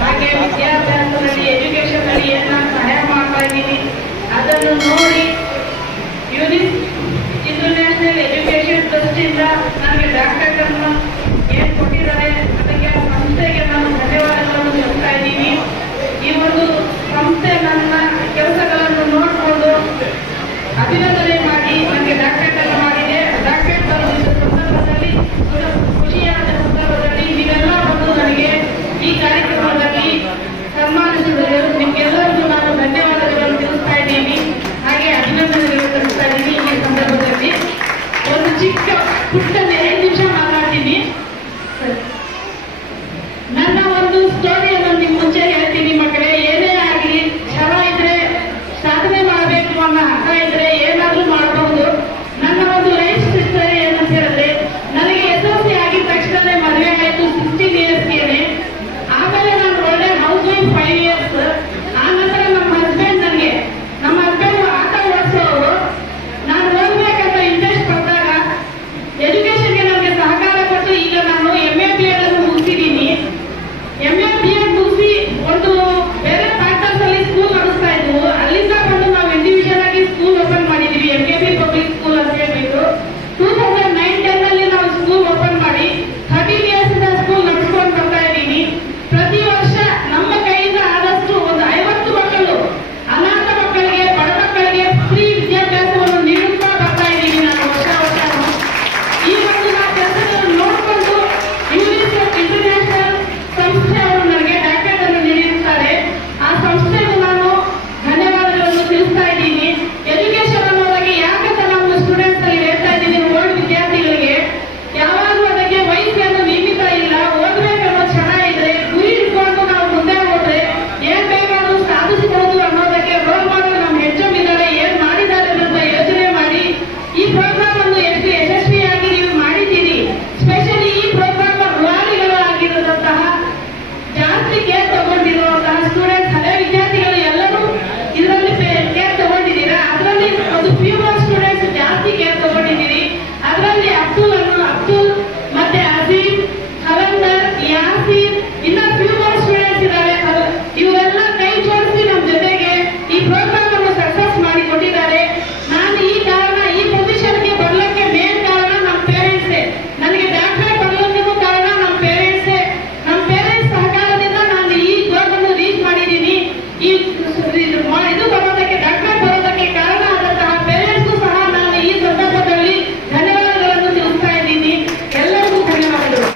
ಹಾಗೆ ವಿದ್ಯಾಭ್ಯಾಸದಲ್ಲಿ ಎಜುಕೇಶನಲ್ಲಿ ಏನು ನಾನು ಸಹಾಯ ಮಾಡ್ತಾ ಇದ್ದೀನಿ, ಅದನ್ನು ನೋಡಿ ಯೂನಿಸ್ ಇಂಟರ್ನ್ಯಾಷನಲ್ ಎಜುಕೇಶನ್ ಟ್ರಸ್ಟಿಂದ ನನಗೆ ಡಾಕ್ಟರ್